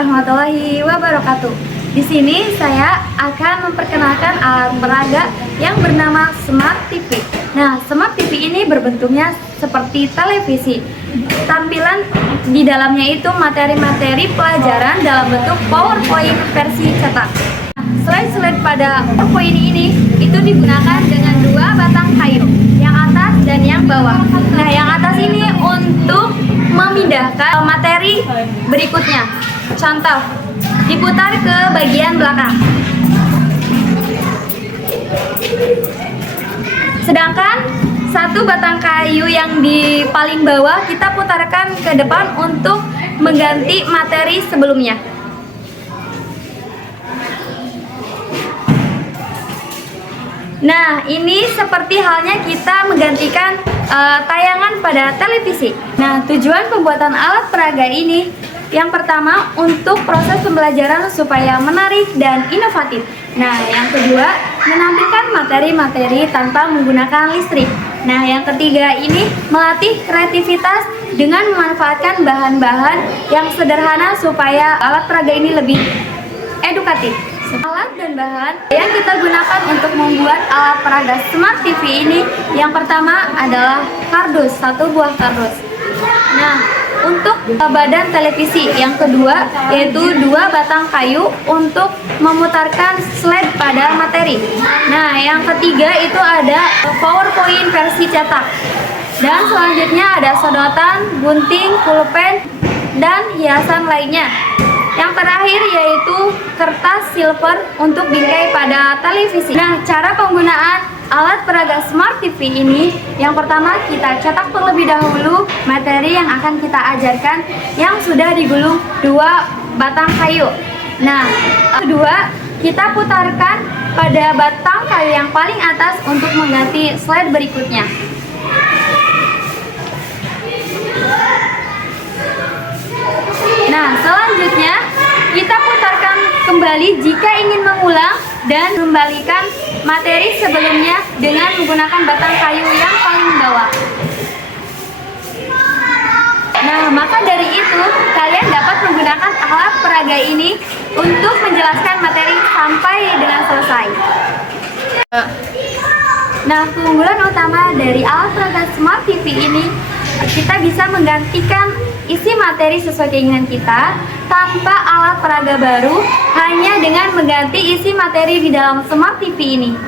warahmatullahi wabarakatuh. Di sini saya akan memperkenalkan alat peraga yang bernama Smart TV. Nah, Smart TV ini berbentuknya seperti televisi. Tampilan di dalamnya itu materi-materi pelajaran dalam bentuk PowerPoint versi cetak. Slide-slide pada PowerPoint ini itu digunakan dengan dua batang kayu, yang atas dan yang bawah. Nah, yang atas ini untuk memindahkan materi berikutnya. Contoh, diputar ke bagian belakang. Sedangkan satu batang kayu yang di paling bawah kita putarkan ke depan untuk mengganti materi sebelumnya. Nah, ini seperti halnya kita menggantikan tayangan pada televisi. Nah, tujuan pembuatan alat peraga ini yang pertama untuk proses pembelajaran supaya menarik dan inovatif. Nah, yang kedua menampilkan materi-materi tanpa menggunakan listrik. Nah, yang ketiga ini melatih kreativitas dengan memanfaatkan bahan-bahan yang sederhana supaya alat peraga ini lebih edukatif. Alat dan bahan yang kita gunakan untuk membuat alat peraga Smart TV ini yang pertama adalah kardus, satu buah kardus. Nah, untuk badan televisi yang kedua yaitu dua batang kayu untuk memutarkan slide pada materi. Nah, yang ketiga itu ada PowerPoint versi cetak. Dan selanjutnya ada sedotan, gunting, pulpen, dan hiasan lainnya. Yang terakhir yaitu kertas silver untuk bingkai pada televisi. Nah, cara penggunaan alat peraga Smart TV ini, yang pertama kita cetak terlebih dahulu materi yang akan kita ajarkan yang sudah digulung dua batang kayu. Nah, kedua kita putarkan pada batang kayu yang paling atas untuk mengganti slide berikutnya. Nah, selanjutnya kita putarkan kembali jika ingin mengulang dan kembalikan materi sebelumnya dengan menggunakan batang kayu yang paling bawah. Nah, maka dari itu kalian dapat menggunakan alat peraga ini untuk menjelaskan materi sampai dengan selesai. Nah, keunggulan utama dari alat peraga Smart TV ini, kita bisa menggantikan isi materi sesuai keinginan kita tanpa alat peraga baru, hanya dengan mengganti isi materi di dalam Smart TV ini.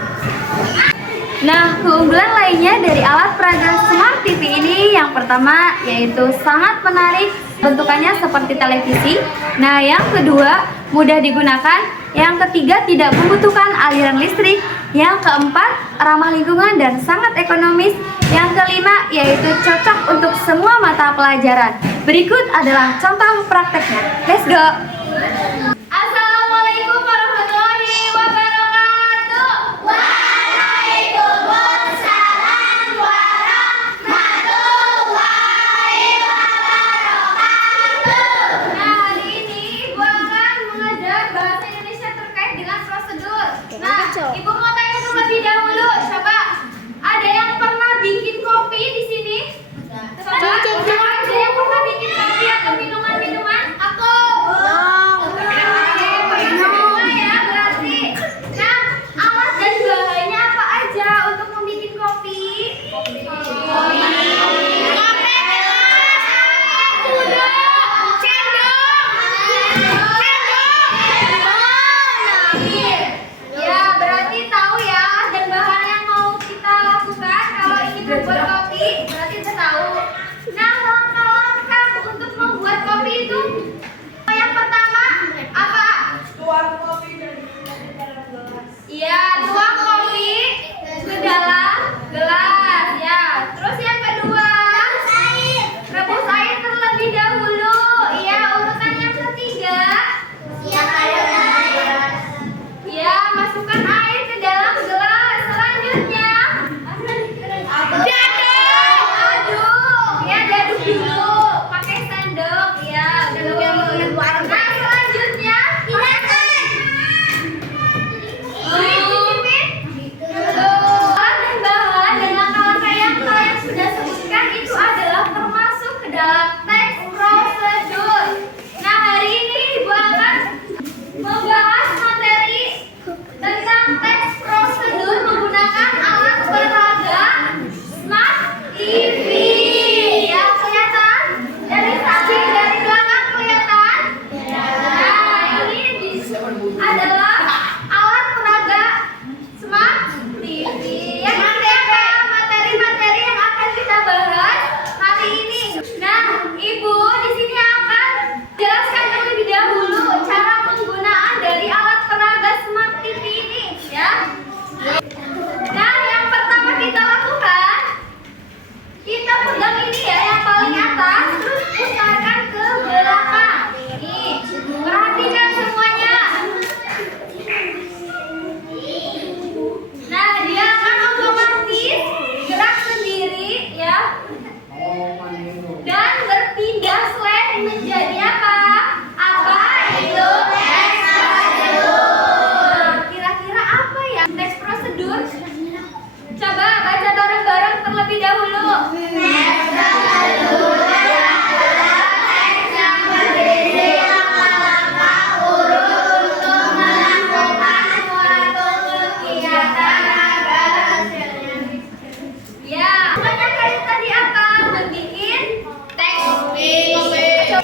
Nah, keunggulan lainnya dari alat peraga Smart TV ini yang pertama yaitu sangat menarik, bentukannya seperti televisi. Nah, yang kedua mudah digunakan, yang ketiga tidak membutuhkan aliran listrik, yang keempat ramah lingkungan dan sangat ekonomis, yang kelima yaitu cocok untuk semua mata pelajaran. Berikut adalah contoh prakteknya. Let's go! Assalamualaikum warahmatullahi wabarakatuh. Waalaikumsalam warahmatullahi wabarakatuh. Nah, hari ini Ibu akan mengajar bahasa Indonesia terkait dengan prosedur. Nah, Ibu mau tanya terlebih dahulu, coba ada yang pernah bikin kopi di sini? Coba, ada yang pernah bikin kopi atau minuman-minuman? Aku.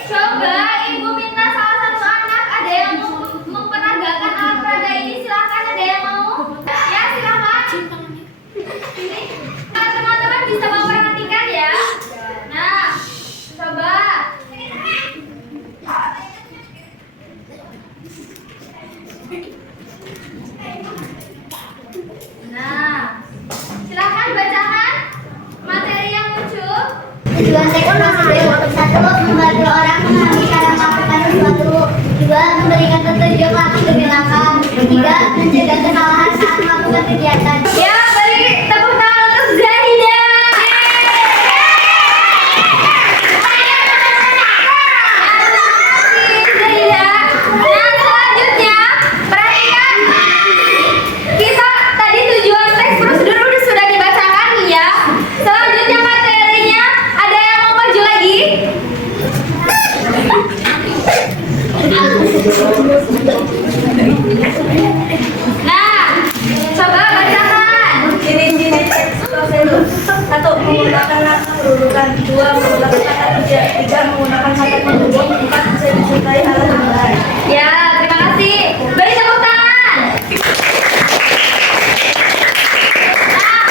Coba ibu minta salah satu anak, ada yang mau memperagakan alat peraga ini, silakan, ada yang mau? Ya silakan. Ini teman-teman bisa memperhatikan ya. Nah, coba. Nah, silakan bacakan materi yang muncul. Tujuan teknologi satu, membantu orang memahami cara melakukan sesuatu. Dua, memberikan petunjuk waktu kegelapan. Tiga, mencegah kesalahan saat melakukan kegiatan. Ya, beri tepuk tangan untuk Zahida. Zahida. Nah, selanjutnya perhatikan. Kita tadi tujuan teks prosedur sudah dibacakan ya. Selanjutnya materinya, ada yang mau maju lagi? Nah, coba bacakan. Ciri-ciri teks prosedur. Satu, menggunakan kata urutan. Dua, menggunakan kata kerja. Tiga, menggunakan kata penghubung. Empat, bisa disertai alat tambahan. Ya, terima kasih. Beri tepuk tangan. Nah,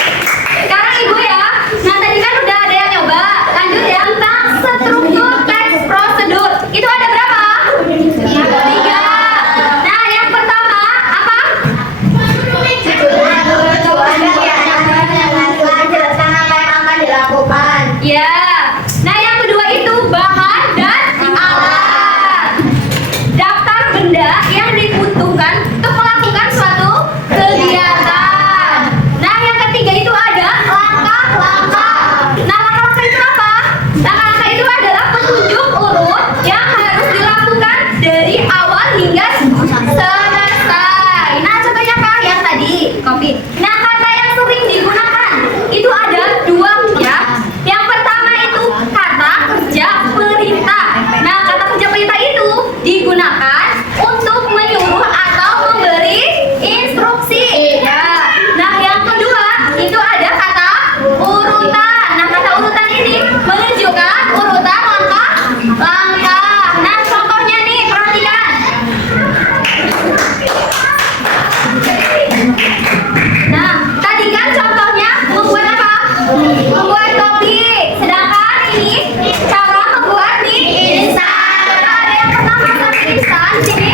sekarang ibu ya. Nah, tadi kan udah ada yang nyoba. Lanjut ya, tentang struktur teks prosedur. Itu ada berapa? Tiga. Nah, yang pertama apa? Jelaskan apa yang akan dilakukan. Ya. Nah, yang kedua itu bahan dan alat. Daftar benda yang dibutuhkan untuk melakukan suatu kegiatan. Nah, yang ketiga itu ada langkah-langkah. Nah, langkah-langkah itu apa? Langkah-langkah itu adalah petunjuk urut yang harus dilakukan dari awal hingga selesai. Nah, contohnya Kak yang tadi, copy. Nah, kata yang sering digunakan itu ada dua ya. Yang pertama itu kata kerja perintah. Nah, kata kerja perintah itu digunakan untuk menyuruh atau memberi instruksi. Ya. Nah, yang kedua itu ada kata urutan. Nah, kata urutan ini menunjukkan urutan langkah-langkah. Nah, contohnya nih, perhatikan. Nah, tadi kan contohnya membuat apa? Membuat kopi. Sedangkan ini cara membuat mie instan. Ada yang pernah masak mie instan di sini?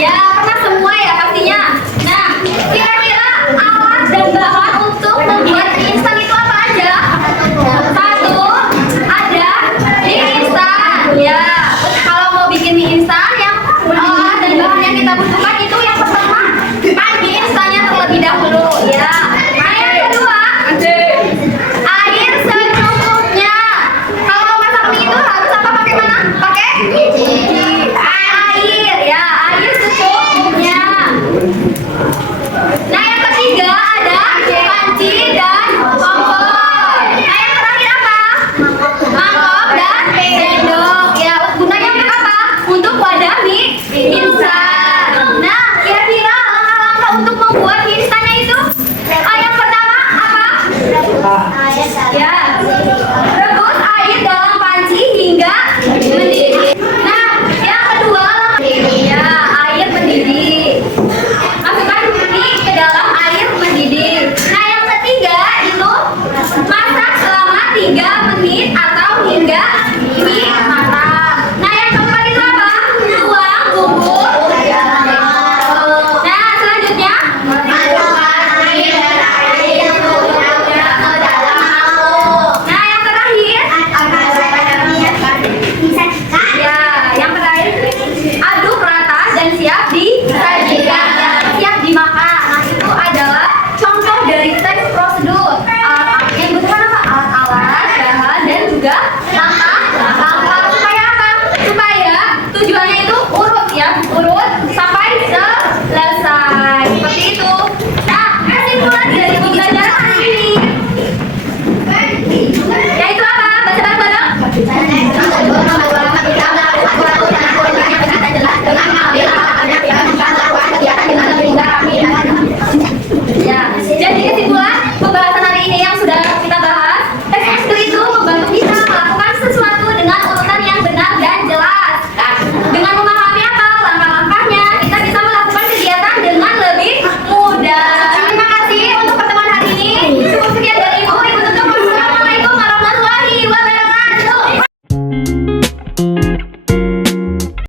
Ya, pernah semua ya pastinya. Nah, kira-kira alat dan bahan untuk membuat mie instan itu apa aja? Satu, ada mie instan. Ya, kalau mau bikin mie instan yang alat dan bahan yang kita butuhkan itu yang pertama kan mie instannya terlebih dahulu ya. Nah, yang kedua air secukupnya. Kalau mau masak mie itu harus apa, pakai mana? Pakai cuci.